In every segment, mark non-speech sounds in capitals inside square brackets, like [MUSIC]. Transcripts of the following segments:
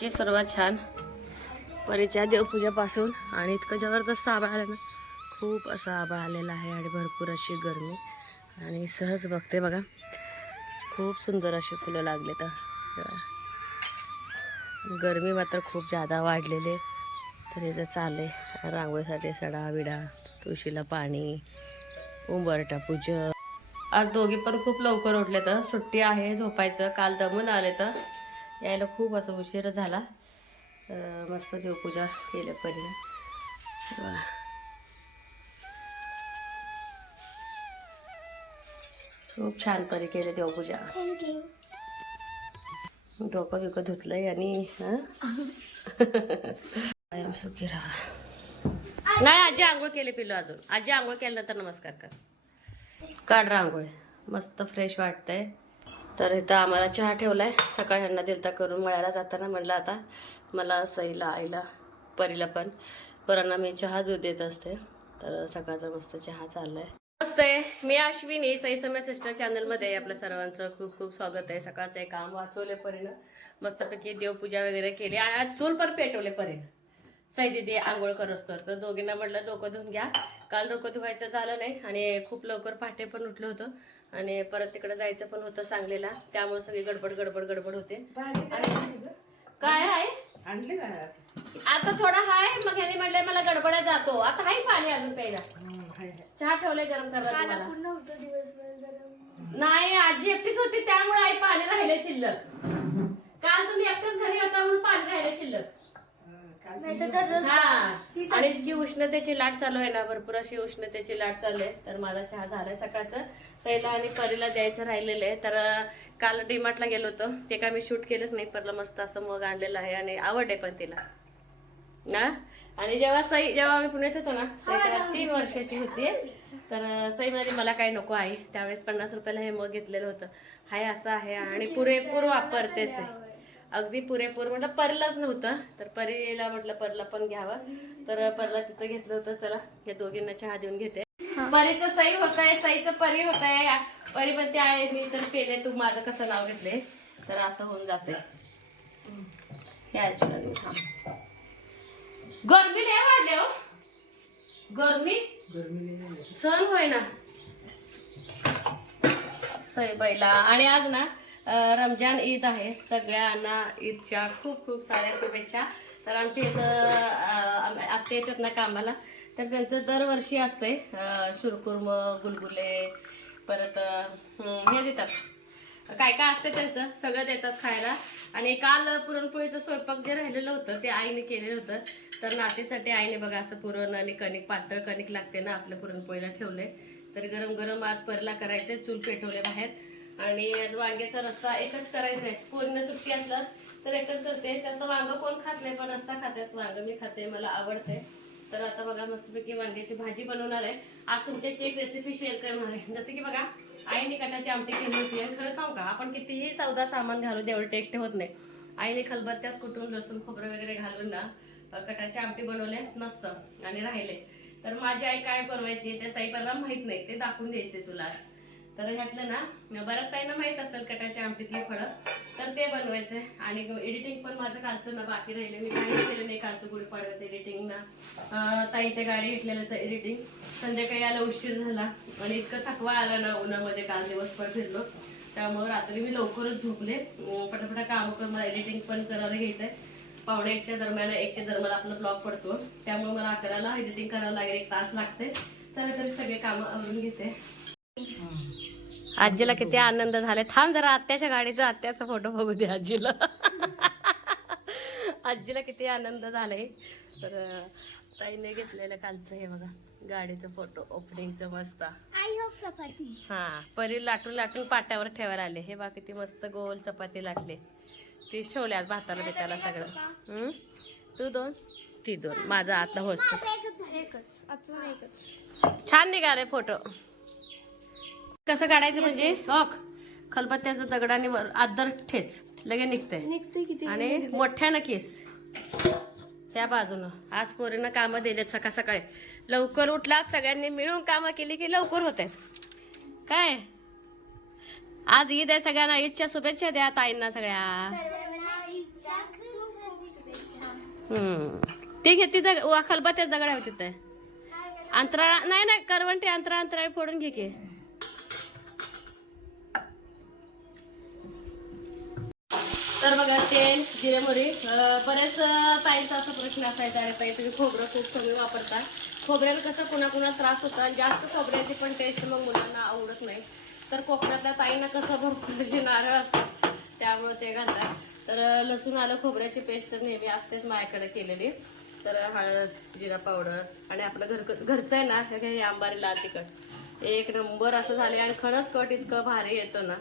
आजची सर्वात छान परिचय देवपूजापासून आणि इतकं जबरदस्त आभाळ आलं ना. खूप असं आभाळ आलेला आहे आणि भरपूर अशी गरमी आणि सहज बघते बघा. खूप सुंदर अशी फुलं लागले तर. गरमी मात्र खूप जादा वाढलेले तर जर चालले रांगोळीसाठी सडा विडा तुळशीला पाणी उंबरटा पूजा आज दोघी पण खूप लवकर उठले तर. सुट्टी आहे झोपायचं काल दमून आले तर. यायला खूप असं उशीर झाला. मस्त देवपूजा केल्या परीने. खूप छान परी केली देवपूजा. डोकं बिकं धुतलंय आणि हं? कायम सुखी राहा. नाही आजी आंघोळ केली पिलो अजून. आजी आंघोळ केल्यानंतर नमस्कार कर. काढ रांगोळी मस्त फ्रेश वाटतंय. तर इथं आम्हाला चहा ठेवला आहे सकाळी ह्यांना दिलता करून मळायला जाताना म्हणलं आता मला सईला आईला परीला पण पोरांना मी चहा दूध देत असते. तर सकाळचा मस्त चहा चाललाय. मस्त आहे मी अश्विनी सई समय सिस्टर चॅनलमध्ये आपल्या सर्वांचं. खूप खूप स्वागत आहे. सकाळचं काम वाचवले परीनं. मस्तपैकी देवपूजा वगैरे केली. आणि आज चूल पण पेटवले परीनं. सई दिदी आंघोळ करत तर तर दोघींना म्हटलं डोकं धुवून घ्या. काल डोकं धुवायचं झालं नाही आणि खूप लवकर पहाटे पण उठलं होतं. आणि परत तिकडे जायचं पण होतं सांगलीला. त्यामुळे सगळी गडबड गडबड गडबड होते. काय आहे? आता? थोडा हाय. मग ह्याने म्हणले मला गडबड जातो. आता हाय पाणी अजून प्यायला. चहा ठेवले गरम करायला नाही आजी एकटीच होती. त्यामुळे आई पाणी राहिले शिल्लक. काल तुम्ही एकटेच घरी होता म्हणून पाणी राहिले शिल्लक. हा. आणि इतकी उष्णतेची लाट चालू आहे ना भरपूर अशी उष्णतेची लाट चालू आहे. तर माझा चहा झालाय सकाळचं. सैला आणि परीला द्यायचं राहिलेलं आहे. तर काल डीमार्टला गेलो होतो. ते काय मी शूट केलंच नाही. परला मस्त असं मग आणलेलं आहे आणि आवड आहे पण तिला. ना? आणि जेव्हा सई जेव्हा आम्ही पुण्यात होतो ना सई तेव्हा तीन वर्षाची होती. तर सई म्हणाली मला काही नको आहे त्यावेळेस पन्नास रुपयाला हे मग घेतलेलं होतं. हाय असं आहे. आणि पुरेपूर वापरतेच आहे. अगदी पुरेपूर. म्हटलं परीलाच नव्हतं तर परीला म्हटलं परला पण घ्यावं. तर परला तिथं घेतलं होतं चला या दोघींना चहा देऊन घेते. परीचं सई होत आहे सईचं परी होत आहे परी पण ते आहे मी तर पेले तू माझं कसं नाव घेतले? तर असं होऊन जाते. गरमी लय वाढले हो. गरमी? सहन होय ना सैबाईला आणि आज ना रमजान ईद आहे. सगळ्यांना ईदच्या खूप खूप साऱ्या शुभेच्छा. तर आमच्या इथं आत्ता येतात ना कामाला. तर त्यांचं दरवर्षी असतंय. अं, शुरकुर्म गुलगुले परत हे देतात. काय काय असते त्यांचं? सगळं देतात खायला. आणि काल पुरणपोळीचं स्वयंपाक जे राहिलेलं होतं ते आईने केलेलं होतं. तर नातीसाठी आईने बघा असं पुरण आणि कणिक पातळ कणिक लागते ना आपल्या पुरणपोळीला ठेवले तर गरम गरम आज परला करायचे चूल पेटवले बाहेर. आणि वांग्याचा रस्सा एकच करायचा आहे पूर्ण सुट्टी असलं तर एकच करते. त्यात वांग कोण खात नाही पण रस्सा खातात वांग मी खाते मला आवडते तर आता बघा मस्तपैकी वांग्याची भाजी बनवणार आहे. आज तुमच्याशी एक रेसिपी शेअर करणार आहे. जसं की बघा आईने कटाची आमटी केली होती. आणि खरं सांगू का आपण कितीही सौदा सामान घालू देवळ टेस्ट होत नाही. आईने खलबत्त्यात कुटून लसूण खोबरं वगैरे घालून ना कटाची आमटी बनवले मस्त. आणि राहिले. तर माझी आई काय बनवायची त्या साईबाला माहीत नाही. ते दाखवून द्यायचे तुला आज. तर ह्यातलं ना बऱ्याच ताईंना माहीत असतात कटाच्या आमटीतली फळं तर ते बनवायचे. आणि एडिटिंग पण माझं कालचं ना बाकी राहिले मी काही केलं नाही कालचं गुढीपाडव्याचं एडिटिंग ना. ताईच्या गाडी घेतलेल्याचं एडिटिंग संध्याकाळी यायला उशीर झाला. आणि इतकं थकवा आला ना उन्हामध्ये काल दिवसभर फिरलो. त्यामुळे रात्री मी लवकरच झोपले. पटापटा कामं करून मला एडिटिंग पण करायला घ्यायचंय. पावणे एकच्या दरम्यान एकच्या दरम्यान आपला ब्लॉग पडतो. त्यामुळे मला अकराला एडिटिंग करायला लागेल एक तास लागते. चला तरी सगळे कामं आवरून घेते. आजीला किती आनंद झाले थांब जरा आत्याच्या गाडीचा आत्याचा फोटो बघू दे आजीला. [LAUGHS] आजीला किती आनंद झालाय. तर ताईने घेतलेलं कालचं हे बघा गाडीचं फोटो ओपनिंगचं मस्त. I hope chapati. हा परी लाटून लाटून पाट्यावर ठेवायला आले. हे बा किती मस्त गोल चपाती लाटले. तीच ठेवले आज भाताला बिताला सगळं. हम्म? तू दोन? ती दोन. माझा अजून एकच छान निघाले फोटो कसं काढायचं म्हणजे? हो खलबत्त्याचं दगडाने वर आदर ठेच. लगे निघतंय. निघते किती? आणि मोठ्यानं केस. त्या बाजूनं. आज पोरीनं कामं दिलेत सकाळ सकाळी. लवकर उठलात सगळ्यांनी मिळून कामं केली की लवकर होत आहेत काय? आज ईद आहे सगळ्यांना. ईदच्या शुभेच्छा द्या ताईंना सगळ्या. ते घे ती खलबत्यात दगड होती ते अंतराळा नाही नाही करवंटी अंतरा अंतराळ फोडून घे की. तर बघा तेल जिरे मोरी बऱ्याच ताईंचा असा प्रश्न असायचा अरे ताई तुम्ही खोबरं खूप कमी वापरता. खोबऱ्याला कसं कुणाकुणा त्रास होता आणि जास्त खोबऱ्याची पण टेस्ट मग मुलांना आवडत नाही. तर कोकणातल्या ताईंना कसं भरपूर जे नारळ असतात त्यामुळं ते घालतात. तर लसूण आलं खोबऱ्याची पेस्ट तर नेहमी असतेच माझ्याकडे केलेली. तर हळद जिरा पावडर आणि आपलं घर घरचं आहे ना हे आंबारीला हे तिखट. एक नंबर असं झाले आणि खरंच कट इतकं भारी येतं ना.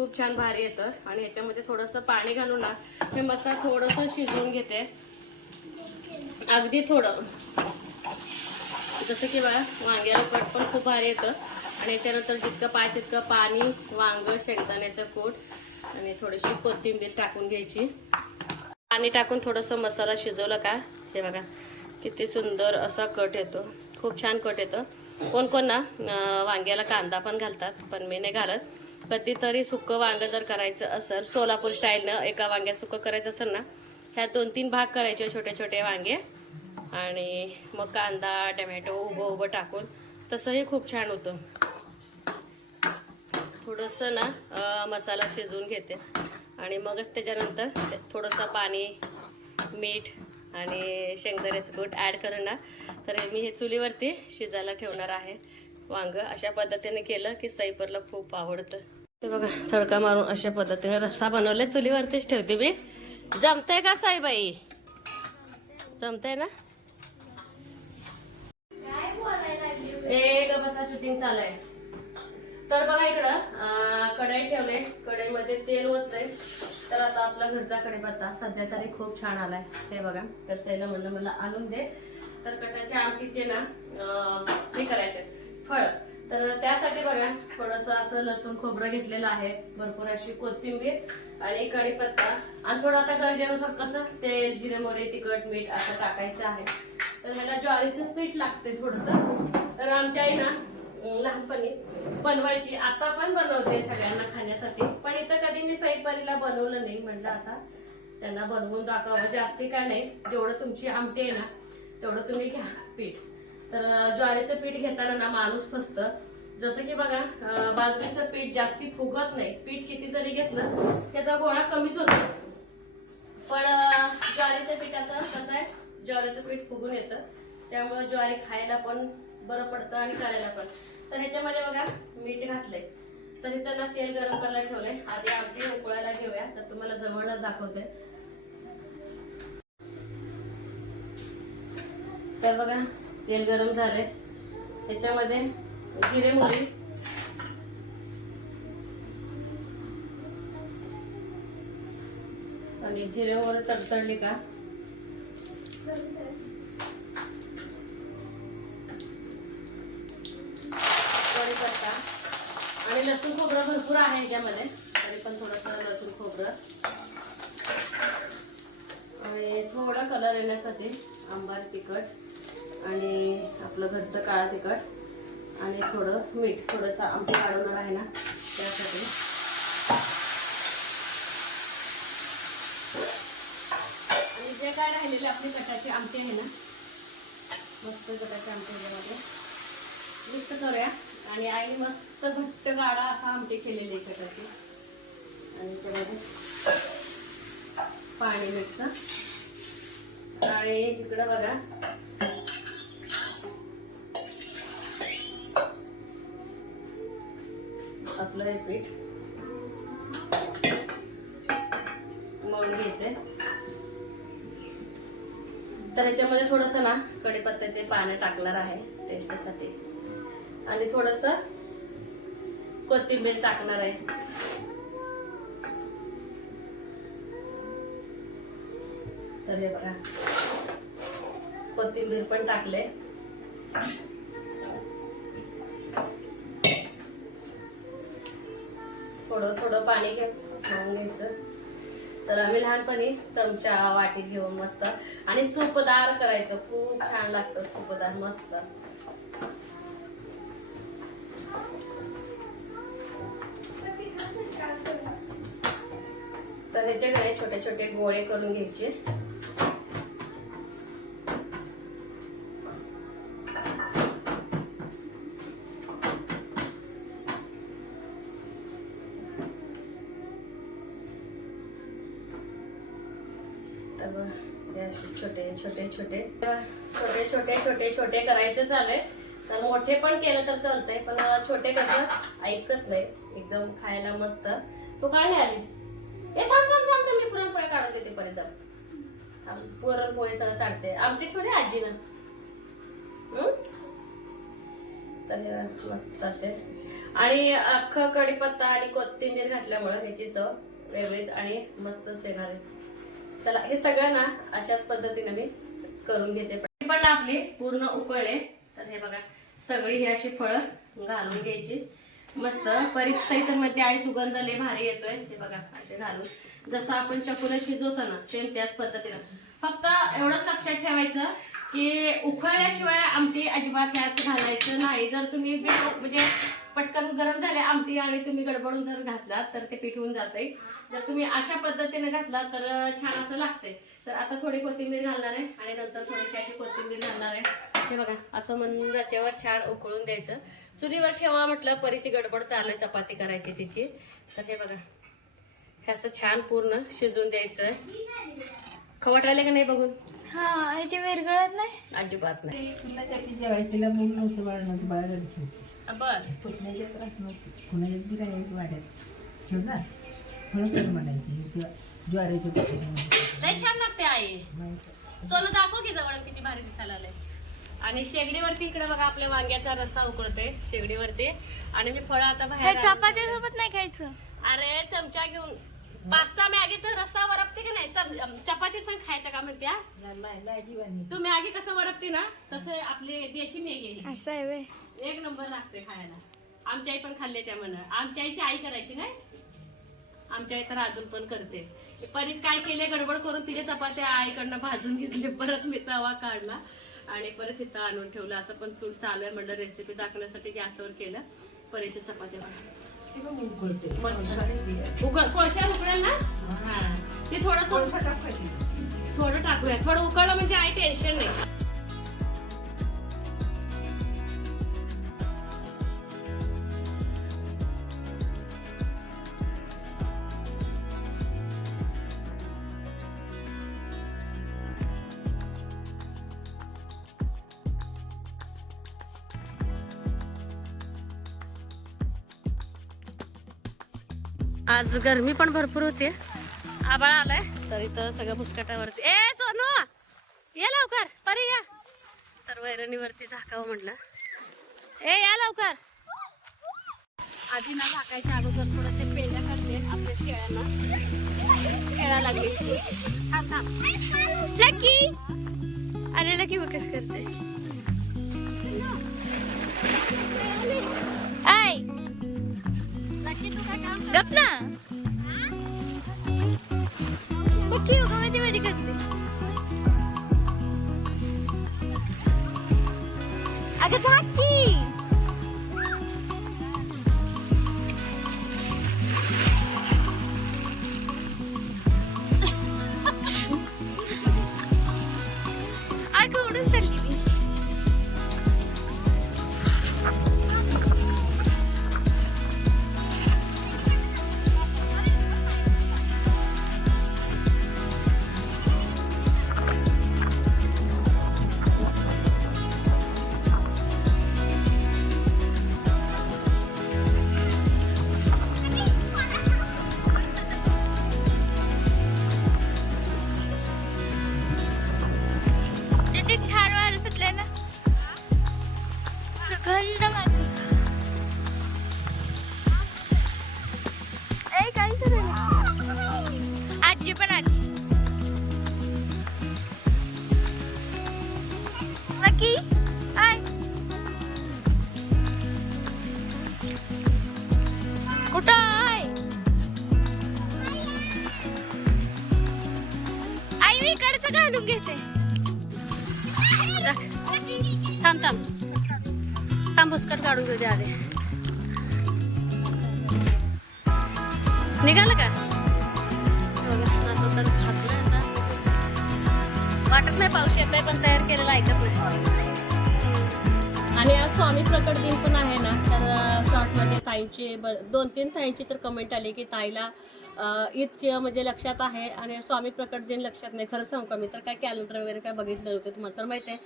खूप छान भारी येतं. आणि याच्यामध्ये थोडंसं पाणी घालून ना मी मसाला थोडंसं शिजवून घेते. अगदी थोडं. जसं की बा वांग्याला कट पण खूप भारी येतं. आणि याच्यानंतर जितकं पाय तितकं पाणी वांग शेंगदाण्याचं कूट आणि थोडीशी कोथिंबीर टाकून घ्यायची. पाणी टाकून थोडंसं मसाला शिजवलं का? हे बघा किती सुंदर असा कट येतो. खूप छान कट येतं. कोण कोण ना वांग्याला कांदा पण घालतात पण मी नाही घालत. कधीतरी सुकं वांगं जर करायचं असेल सोलापूर स्टाईलनं एका वांग्यात सुकं करायचं असेल ना ह्या दोन तीन भाग करायचे छोटे छोटे वांगे. आणि मग कांदा टमॅटो उभं उभं टाकून तसंही खूप छान होतं. थोडंसं ना मसाला शिजवून घेते. आणि मगच त्याच्यानंतर थोडंसं पाणी मीठ आणि शेंगदाण्याचं कूट ॲड करून ना तर मी हे चुलीवरती शिजायला ठेवणार आहे. वांग अशा पद्धतीने केलं की सैपरला खूप आवडतं. ते बघा तडका मारून अशा पद्धतीने रस्सा बनवले चुलीवरतीच ठेवते मी. जमतंय का साईबाई? जमतंय ना? हे शूटिंग चालू आहे. तर बघा इकडं अं, कढई ठेवले. कढईमध्ये तेल ओतलंय. तर आता आपला घरचा कढईपत्ता सध्या तरी खूप छान आलाय. हे बघा तर सैला म्हणलं मला आणून दे. तर कटाच्या आमटीचे ना हे करायचे फळ. तर त्यासाठी बघा थोडंसं असं लसूण खोबरं घेतलेलं आहे. भरपूर अशी कोथिंबीर आणि कढीपत्ता. आणि थोडं आता गरजेनुसार कसं तेल जिरे मोरे तिखट मीठ असं टाकायचं आहे. तर ह्याला ज्वारीचं पीठ लागते थोडंसं. तर आमच्या आई ना लहानपणी बनवायची. आता पण बनवते सगळ्यांना खाण्यासाठी. पण इथं कधी मी सईपरीला बनवलं नाही. म्हटलं आता त्यांना बनवून दाखवावं. जास्ती काय नाही. जेवढं तुमची आमटी आहे ना तेवढं तुम्ही घ्या पीठ. तर ज्वारीचं पीठ घेताना ना माणूस फसतं. जसं की बघा बाजरीचं पीठ जास्ती फुगत नाही. पीठ किती जरी घेतलं त्याचा गोळा कमीच होतो. पण ज्वारीच्या पिठाचा कसं आहे ज्वारीचं पीठ फुगून येतं. त्यामुळे ज्वारी खायला पण बरं पडतं आणि करायला पण. तर ह्याच्यामध्ये बघा मीठ घातलंय. तर इथं ना तेल गरम करायला ठेवलंय. आधी अगदी उकळायला घेऊया. तर तुम्हाला जवळच दाखवते. तर बघा तेल गरम झाले त्याच्यामध्ये जिरे मोरी आणि जिरे मोहरी तडतडली का? आणि लसूण खोबरं भरपूर आहे याच्यामध्ये तरी पण थोडंसं लसूण खोबरं. आणि थोडा कलर येण्यासाठी आंबार तिखट. आणि आपलं घरचं काळा तिखट आणि थोडं मीठ थोडंसं आमटी वाढवणार आहे ना त्यासाठी. आणि जे काय राहिलेले आपली कटाची आमटी आहे ना मस्त कटाची आमटी ह्याच्यामध्ये मिक्स करूया. आणि आईने मस्त घट्ट गाडा असा आमटी केलेली आहे कटाची. आणि त्यामध्ये पाणी मिक्स. आणि इकडं बघा. आपलं हे पीठ. मळून घ्यायचंय. तर ह्याच्यामध्ये थोडस ना कढीपत्त्याचे पानं टाकणार आहे टेस्टसाठी. आणि थोडस कोथिंबीर टाकणार आहे. तर हे बघा. कोथिंबीर पण टाकले. थोडं थोडं पाणी घेऊन घ्यायचं. तर आम्ही लहानपणी चमचा वाटी घेऊन मस्त आणि सूपदार करायचं. खूप छान लागतं सूपदार मस्त. तर ह्याच्याकडे छोटे छोटे गोळे करून घ्यायचे. छोटे छोटे. छोटे छोटे छोटे छोटे छोटे करायचे चालू तर मोठे पण केलं तर चालतंय पण छोटे कसं ऐकत नाही. एकदम खायला मस्त. तू काय नाही आली? ए थांब थांब थांब थांब. मी पुरणपोळी काढून देते पर्यंत पुरणपोळी सगळं सांगते आमटी ठेवली आजीनं. हं? तर मस्त असे. आणि अख्खं कढीपत्ता आणि कोथिंबीर घातल्यामुळं ह्याची चव वेगळीच आणि मस्तच येणार आहे. चला हे सगळं ना अशाच पद्धतीने मी करून घेते. पण पण आपली पूर्ण उकळले. तर हे बघा सगळी ही अशी फळं घालून घ्यायची. मस्त परीक्षा मध्ये आई सुगंध लय भारी येतोय. हे बघा असे घालून. जसं आपण चकुला शिजवतो ना सेम त्याच पद्धतीनं. फक्त एवढंच लक्षात ठेवायचं की उकळल्याशिवाय आमटी अजिबात त्यात घालायचं नाही. जर तुम्ही म्हणजे पटकन गरम झाले आमटी आणि तुम्ही गडबडून जर घातलात तर ते पीठ होऊन जाते जर तुम्ही अशा पद्धतीने घातला तर छान असं लागतंय. तर आता थोडी कोथिंबीर घालणार आहे आणि नंतर थोडीशी अशी कोथिंबीर घालणार आहे. हे बघा असं मंदाच्यावर छान उकळून द्यायचं. चुलीवर ठेवा म्हटलं परीची गडबड चालू आहे चपाती करायची तिची. तर हे बघा हे असं छान पूर्ण शिजवून द्यायचं. खवट राहिले का नाही बघून? हा ह्याचे विरघळत नाही. अजिबात नाही. जेवायचं बर. पुतण्याच्या त्रास नव्हती. कुणाच्यात बी राहायची वाड्यात. समजा फळं कर म्हणायची किंवा ज्वारीच्या पिठामध्ये लय छान लागते आई. सोनं दाखव की जवळ किती भारी दिसायला आलंय. आणि शेगडीवरती इकडे बघा आपल्या वांग्याचा रस्सा उकळते शेगडीवरती. आणि मी फळं आता हे बाहेर चपाती सोबत नाही खायचं. अरे चमचा घेऊन. पास्ता मॅगीचा रस्सा वरपते की नाही? चम- चपाती संग खायचं का म्हणत्या बांधली तू मॅगी कसं वरपते ना तसं आपली देशी मॅगी. असं आहे वे एक नंबर लागते खायला. आमच्या आई पण खाल्ले त्या म्हण. आमच्या आईची आई करायची नाही? आमच्या आई तर अजून पण करते. परीच काय केले? गडबड करून तिच्या चपात्या आईकडनं भाजून घेतले. परत मी तवा काढला आणि परत इथं आणून ठेवलं. असं पण चूल चालू आहे म्हणलं रेसिपी दाखवण्यासाठी गॅसवर केलं. परीच्या चपात्या मस्त. उकळ. कोळशावर उकळेल ना? हा. ते थोडस थोडं टाकूया. थोडं उकळलं म्हणजे आई आज गरमी पण भरपूर होती आबाळ आलाय. तर इथं सगळं मुस्कटावरती ए सोनू! या लवकर. परी या. तर वैरणीवरती झाकावं म्हटलं. ए या लवकर. आधी ना झाकायच्या अगोदर थोड्याशा पेंड्या करते आपल्या शेळ्यांना. खेळा लागली लकी! अरे लकी मग कसं करते? आई मी इकडचं घालून घेते. जा. थांब थांब. थांब बुसकट काढून घेऊ दे आधी. निघालं का? हे बघा, असं तर आता. वाटत नाही पाऊस येत आहे पण तयार केलेलं ऐकत नाही आणि आज स्वामी प्रकट दिन पण आहे ना तर शॉर्टमध्ये ताईंची ब- दोन तीन ताईंची तर कमेंट आली की ताईला ईदची म्हणजे लक्षात आहे आणि स्वामी प्रकट दिन लक्षात नाही. खरं सांगू का मी? तर काय कॅलेंडर वगैरे काय बघितलं नव्हतं. तुम्हाला तर माहिती आहे.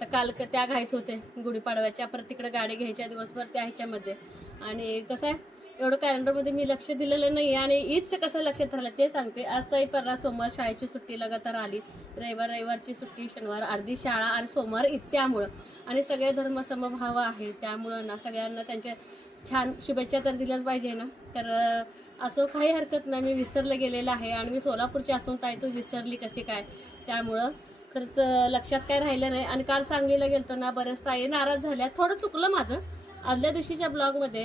तर काल क- त्या घाईत होते गुढीपाडव्याच्या. परत तिकडे गाडी घ्यायच्या दिवसभर त्या ह्याच्यामध्ये. आणि कसं आहे? एवढं कॅलेंडरमध्ये मी लक्ष दिलेलं नाही आणि ईदचं कसं लक्षात राहिलं ते सांगते. आजचाही परवा सोमवार शाळेची सुट्टी लगातार आली. रविवार रविवारची सुट्टी शनिवार अर्धी शाळा आणि सोमवार ईद त्यामुळं आणि सगळे धर्म समभाव आहे त्यामुळं ना सगळ्यांना त्यांच्या छान शुभेच्छा तर दिल्याच पाहिजे ना. तर असं काही हरकत नाही. मी विसरलं गेलेलं आहे आणि मी सोलापूरची असून ताई तू विसरली कशी काय? त्यामुळं खरंच लक्षात काय राहिलं नाही. आणि काल सांगलीला गेलतो ना बऱ्याच ताई नाराज झाल्या. थोडं चुकलं माझं. आदल्या दिवशीच्या ब्लॉगमध्ये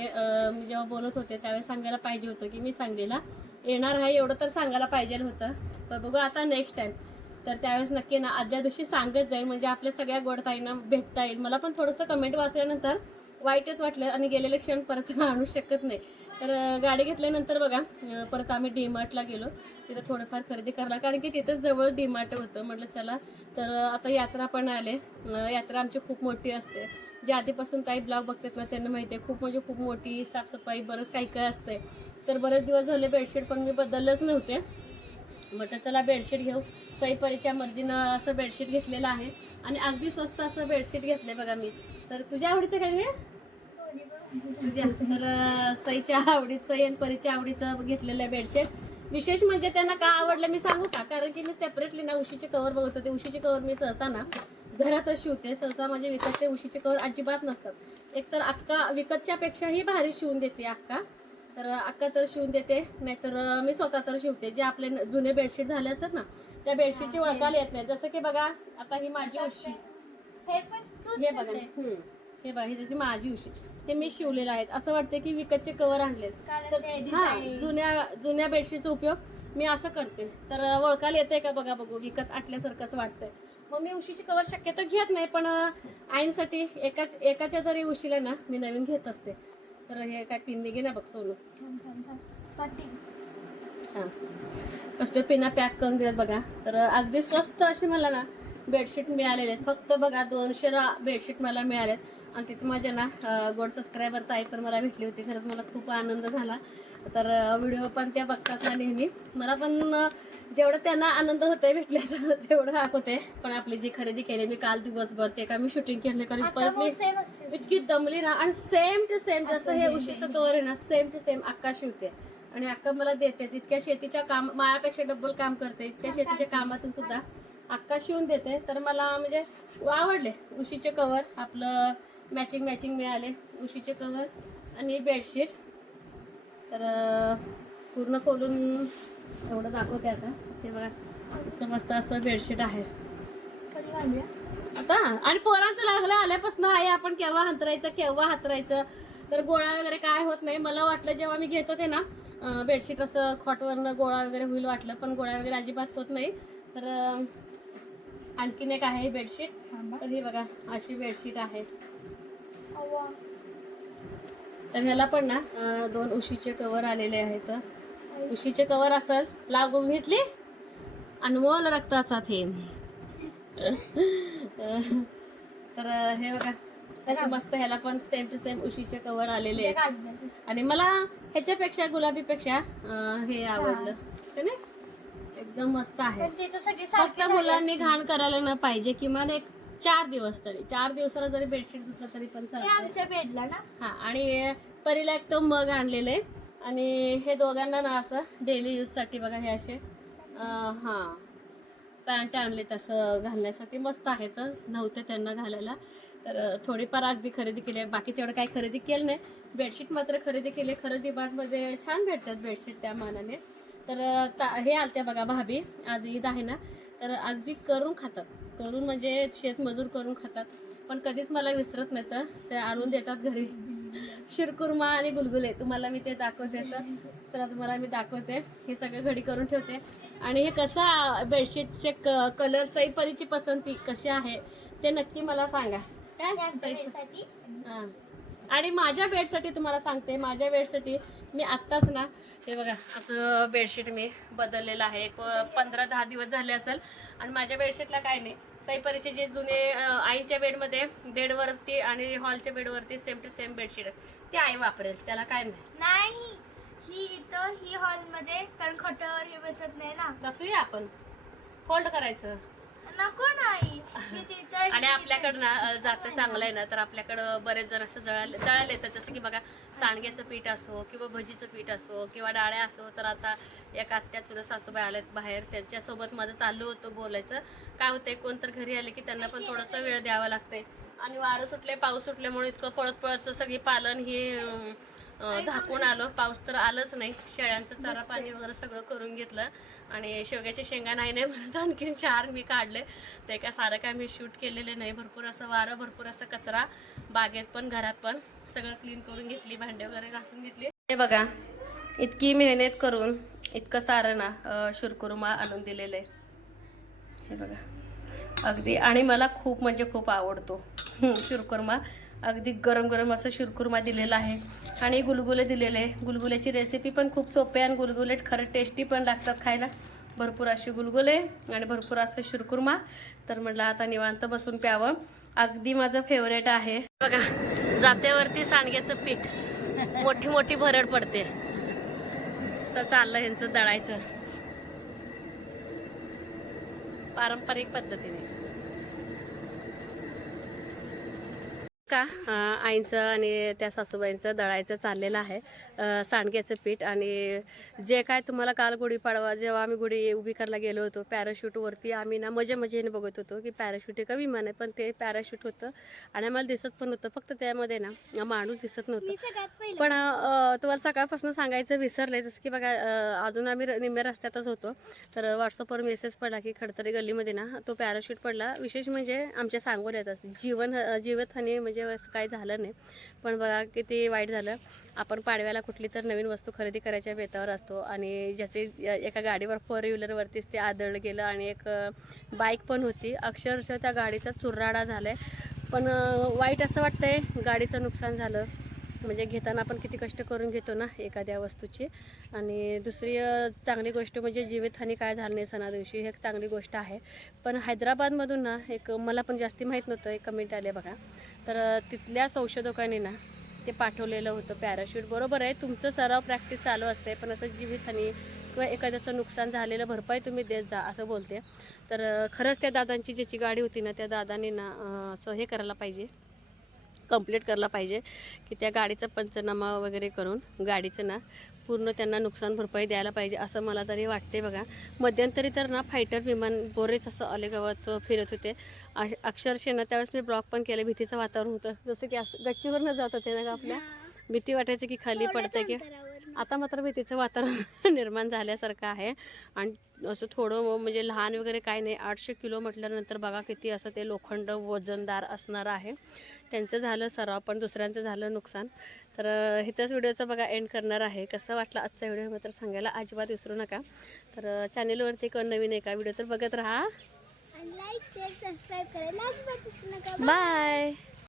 मी जेव्हा बोलत होते त्यावेळेस सांगायला पाहिजे होतं की मी सांगलीला येणार आहे. एवढं तर सांगायला पाहिजे होतं. पण बघू आता नेक्स्ट टाईम तर त्यावेळेस नक्की ना आदल्या दिवशी सांगत जाईल. म्हणजे आपल्या सगळ्या गोडताईंना भेटता येईल. मला पण थोडंसं कमेंट वाचल्यानंतर वाईटच वाटलं आणि गेलेले क्षण परत [LAUGHS] आणू शकत नाही. तर गाडी घेतल्यानंतर बघा परत आम्ही डीमार्टला गेलो. तिथं थोडंफार खरेदी करायला कारण की तिथंच जवळ डीमार्ट होतं. म्हटलं चला तर आता यात्रा पण आले. यात्रा आमची खूप मोठी असते. जे आधीपासून काही ब्लॉग बघतात ना त्यांना माहिती आहे खूप म्हणजे खूप मोठी साफसफाई बरंच काही काय असते तर बरेच दिवस झाले बेडशीट पण मी बदललंच नव्हते. म्हटलं चला बेडशीट घेऊ. सईपरीच्या मर्जीनं असं बेडशीट घेतलेलं आहे. आणि अगदी स्वस्त असं बेडशीट घेतलं बघा मी. तर तुझ्या आवडीचं काय घे तर अं, सईच्या आवडीचं सई आणि परीच्या आवडीचं घेतलेलं बेडशीट विशेष म्हणजे त्यांना का आवडलं मी सांगू का? कारण की मी सेपरेटली ना उशीचे कवर बघत होते. उशीचे कवर मी सहसा ना घरातच शिवते. सहसा म्हणजे विकतचे उशीचे कवर अजिबात नसतात. एकतर अक्का विकतच्या पेक्षाही भारी शिवून देते अक्का. तर अक्का तर शिवून देते नाहीतर मी स्वतः तर शिवते. जे आपले जुने बेडशीट झाले असतात ना त्या बेडशीटची ओळखायला येत नाही. जसं की बघा आता ही माझी उशी. हे बघा. हे बघा ही जशी माझी उशी. हे मी शिवलेलं आहेत. असं वाटतं की विकतचे कवर आणलेत. तर हा. जुन्या जुन्या बेडशीटचा उपयोग मी असं करते. तर ओळखायला येते का बघा बघू. विकत आटल्यासारखंच वाटतंय. मग मी उशीची कवर शक्यतो घेत नाही पण आईंसाठी एकाच एकाच्या तरी उशीला ना मी नवीन घेत असते. तर हे काय पिन घे ना बघ सोनू. हां. कसले पिना पॅक करून दिलेत बघा. तर अगदी स्वस्त असे मला ना बेडशीट मिळालेले आहेत. फक्त बघा दोनशे रा बेडशीट मला मिळालेत. आणि तिथे माझ्या ना गोड सबस्क्रायबर ताई पण मला भेटली होती. खरंच मला खूप आनंद झाला. तर व्हिडिओ पण त्या बघतात ना नेहमी. मला पण जेवढं त्यांना आनंद होतोय भेटल्याचं [LAUGHS] तेवढं होते. पण आपली जी खरेदी केली मी काल दिवसभर ते का मी शूटिंग केले कारण परत मी. इतकी दमली ना. आणि सेम टू सेम जसं हे उशीचं कवर आहे ना सेम टू सेम अक्का शिवते. आणि अक्का मला देतेच. इतक्या शेतीच्या काम मायापेक्षा डबल काम करते. इतक्या शेतीच्या कामातून सुद्धा. अक्का शिवून देते. तर मला म्हणजे आवडले उशीचे कवर आपलं मॅचिंग मॅचिंग मिळाले उशीचे कवर आणि बेडशीट तर पूर्ण खोलून एवढं दाखवते आता. हे बघा इतकं मस्त असं बेडशीट आहे? आता आणि पोरांचं लागलं आल्यापासून आहे आपण केव्हा हंतरायचं केव्हा हातरायचं? तर गोळा वगैरे काय होत नाही. मला वाटलं जेव्हा मी घेत होते ना बेडशीट असं खॉटवरनं गोळा वगैरे होईल वाटलं पण गोळा वगैरे अजिबात होत नाही. तर आणखीन एक आहे बेडशीट. तर ही बघा अशी बेडशीट आहे. तर ह्याला पण ना दोन उशीचे कवर आलेले आहेत. उशीचे कवर असल लागून घेतली अनमोल रक्ताचा थेंब. तर हे बघा मस्त ह्याला पण सेम टू सेम उशीचे कवर आलेले आहेत. आणि मला ह्याच्यापेक्षा गुलाबीपेक्षा हे. आवडलं. है ना? एकदम मस्त आहे. पण तिथं सगळी फक्त सारखी मुलांनी. घाण करायला न पाहिजे किमान एक चार दिवस तरी. चार दिवसाला जरी बेडशीट धुतलं तरी पण चालतंय. आमच्या बेडला ना. हा आणि परीला एक तो मग आणलेले. आणि हे दोघांना ना असं डेली यूजसाठी बघा हे असे अं, हा पॅन्ट आणले तसं घालण्यासाठी. मस्त आहेत नव्हते त्यांना घालायला. तर अं, थोडीफार अगदी खरेदी केली आहे. बाकीचं एवढं काही खरेदी केलं नाही. बेडशीट मात्र खरेदी केली खरेदी मध्ये छान भेटतात बेडशीट त्या मानाने. तर हे आलत्या बघा भाभी आज ईद आहे ना तर अगदी करून खातात. करून म्हणजे शेतमजूर करून खातात. पण कधीच मला विसरत नाही तर ते आणून देतात घरी. शिरकुर्मा आणि गुलगुले. तुम्हाला मी ते दाखवते सर चला तुम्हाला मी दाखवते. हे सगळं घडी करून ठेवते. आणि हे कसं बेडशीटचे क कलर सईपरीची पसंती कशी आहे ते नक्की मला सांगा. काय. हां. आणि माझ्या बेडसाठी तुम्हाला सांगते माझ्या बेडसाठी मी आत्ताच ना हे बघा असं बेडशीट मी बदललेलं आहे. एक पंधरा दहा दिवस झाले असेल आणि माझ्या बेडशीटला काय नाही. सईपरीचे जे जुने आईच्या बेडमध्ये बेडवरती आणि हॉलच्या बेडवरती सेम टू सेम बेडशीट आहे ते आई वापरेल त्याला काय नाही. नाही ही इथं ही हॉलमध्ये कारण खटावर हे बसत नाही ना. बसूया आपण. फोल्ड करायचं. नको नाही. आणि आपल्याकडं ना जातं चांगलं आहे ना तर आपल्याकडं बरेच जण असं जळाले जळाले येतात जसं की बघा सांडग्याचं पीठ असो किंवा भजीचं पीठ असो किंवा डाळ्या असो तर आता एक आत्यात सुद्धा सासूबाई आल्यात बाहेर. त्यांच्यासोबत माझं चालू होतं बोलायचं. काय होतंय कोण तर घरी आले की त्यांना पण थोडंसं वेळ द्यावा लागतंय. आणि वारं सुटले पाऊस सुटल्यामुळे इतकं पळत पळत सगळी पालन हे झाकून आलो. पाऊस तर आलंच नाही. शेळ्यांचं चारा पाणी वगैरे सगळं करून घेतलं. आणि शेवग्याच्या शेंगा नाही नाही म्हणत. आणखीन चार मी काढले. ते काय सारं काय मी शूट केलेले नाही. भरपूर असं वारं भरपूर असं कचरा. बागेत पण घरात पण. सगळं क्लीन करून घेतली भांडे वगैरे घासून घेतली. हे बघा इतकी मेहनत करून इतकं सारं ना शुरकुरुमा आणून दिलेलं. आहे हे बघा. अगदी. आणि मला खूप म्हणजे खूप आवडतो. शिरकुर्मा. अगदी गरम गरम असं शिरकुर्मा दिलेला आहे. आणि गुलगुले दिलेले आहे. गुलगुल्याची रेसिपी पण खूप सोपी आहे आणि गुलगुलेट खरं टेस्टी पण लागतात खायला. भरपूर असे गुलगुले आणि भरपूर असं शिरकुर्मा तर म्हटलं आता निवांत बसून प्यावं. अगदी माझं फेवरेट आहे. बघा जात्यावरती सांडग्याचं पीठ. मोठी मोठी भरड पडते. तर चाललं ह्यांचं दळायचं. पारंपरिक पद्धतीने. का? आईंचं आईचं आणि त्या सासूबाईंचं दळायचं चाललेलं आहे. सांडग्याचं पीठ आणि जे काय तुम्हाला काल गुढीपाडवा जेव्हा आम्ही गुढी उभी करायला गेलो होतो पॅराशूटवरती आम्ही ना मजे मजेने बघत होतो की पॅराशूट आहे का विमान आहे पण ते पॅराशूट होतं आणि आम्हाला दिसत पण होतं फक्त त्यामध्ये ना माणूस दिसत नव्हतं. पण तुम्हाला सकाळपासून सांगायचं विसरले जसं की बघा अजून आम्ही निम्म्या रस्त्यातच होतो. तर व्हॉट्सअपवर मेसेज पडला की खडतरी गल्लीमध्ये ना तो पॅराशूट पडला. विशेष म्हणजे आमच्या सांगून येतात. जीवन जीवितहानी म्हणजे असं काही झालं नाही. पण बघा किती वाईट झालं. आपण पाडव्याला कुठली तर नवीन वस्तू खरेदी करायच्या बेतावर असतो आणि जसे एका गाडीवर फोर व्हीलरवरतीच ते आदळलं गेलं आणि एक बाईक पण होती. अक्षरशः त्या गाडीचा चुरराडा झाला आहे पण वाईट असं वाटतं आहे गाडीचं नुकसान झालं. म्हणजे घेताना आपण किती कष्ट करून घेतो ना एखाद्या वस्तूची. आणि दुसरी चांगली गोष्ट म्हणजे जीवितहानी काय झाली नाही सणा दिवशी ही एक चांगली गोष्ट आहे. पण हैदराबादमधून ना एक मला पण जास्ती माहीत नव्हतं एक कमेंट आले बघा. तर तिथल्या संशोधकांनी ना ते पाठवलेलं होतं पॅराशूट. बरोबर आहे तुमचं सराव प्रॅक्टिस चालू असते पण असं जीवितहानी किंवा एखाद्याचं नुकसान झालेलं भरपाई तुम्ही देत जा असं बोलते. तर खरंच त्या दादांची ज्याची गाडी होती ना त्या दादांनी ना असं हे करायला पाहिजे. कंप्लीट करायला पाहिजे की त्या गाडीचा पंचनामा वगैरे करून गाडीचं ना पूर्ण त्यांना नुकसान भरपाई द्यायला पाहिजे असं मला तरी वाटते बघा. मध्यंतरी तर ना फायटर विमान बोरेच असं अलेगावात फिरत होते. अक्षरशः ना त्यावेळेस मी ब्लॉक पण केलं भीतीचं वातावरण होतं. जसं की असं गच्चीवरनं जात होते ना का आपल्या? भीती वाटायची की खाली पडतं की? आता मात्र भीतीचं वातावरण [LAUGHS] निर्माण झाल्यासारखं आहे. आणि असं थोडं म्हणजे लहान वगैरे काय नाही. आठशे किलो म्हटल्यानंतर बघा किती असं ते लोखंड वजनदार असणार आहे. त्यांचं झालं सराव पण दुसऱ्यांचं झालं नुकसान. तर अं, इथंच व्हिडिओचा बघा एंड करणार आहे. कसं वाटलं आजचा व्हिडिओ मात्र सांगायला अजिबात विसरू नका. तर चॅनेलवरती कोण नवीन आहे का? व्हिडिओ तर बघत राहा. बाय